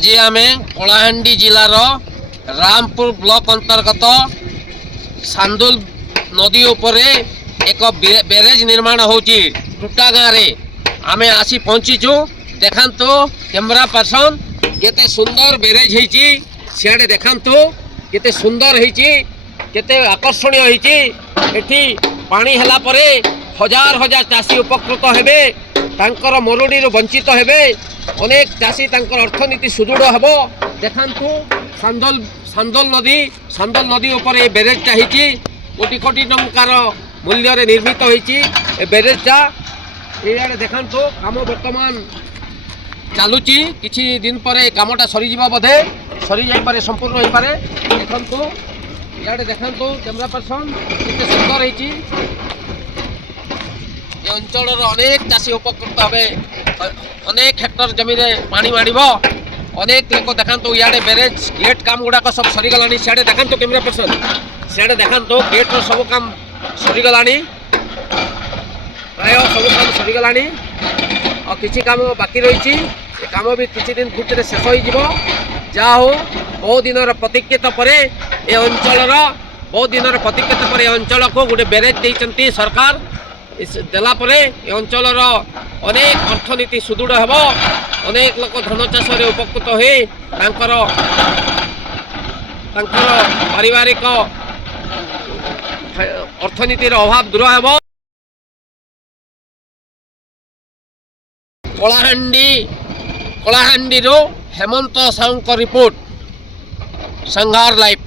आज आम कलाहांडी जिलार रामपुर ब्लॉक अंतर्गत सांदुल नदी उपरे एक बैरेज निर्माण होची टूटा गाँव रे आमे आसी पहुंचीचु। देखंतु कैमरा पर्सन केते सुंदर बैरेज होईची सियाडे देखंतु केते सुंदर होईची केते आकर्षणीय होईची। एठी पानी हला परे हजार हजार चाषी उपकृत हेबे तांकर मरुड़ी वंचित हेबे अनेक चाषी तांकर अर्थनीति सुदृढ़ हेबो। देखंतु सांदल नदी उपरे बैरेजटा होईची कोटी कोटी टंकार मूल्य रे निर्मित होईची ए बैरेजटा। ये देखंतु काम वर्तमान चालुची किछि दिन पर कामटा सरी जीवा बोधे सरी जाई पारे संपूर्ण होई पारे। देखंतु याडे देखंतु कैमरा पर्सन केते सुंदर होईची। ये अंचल अनेक चाषी उपकृत हे अनेक हेक्टर जमी रे पानी माड़िबो अनेक लोक देखंतु याडे बैरेज गेट काम गुडाक सब सरी गलानी। सियाडे देखंतु कैमरा पर्सन सियाडे देखंतु गेट रो सब काम सरी गलानी प्राय सब काम सरी गलानी और किछि काम बाकी रही काम भी किछि दिन भितर शेष हो जा हो। बहुत दिन प्रतीक्षित पर ए अंचल बहुत दिन प्रतीक्षित पर अंचल को गोटे बैरेज देइचंती सरकार देला परे ए अंचल अनेक अर्थनीति सुदृढ़ हेबो अनेक लोक धान चाष रे उपकृत हो तांकर पारिवारिक अर्थनीतिर अभाव दूर हेबो। कलाहांडी हेमंत साहू रिपोर्ट संघार लाइव।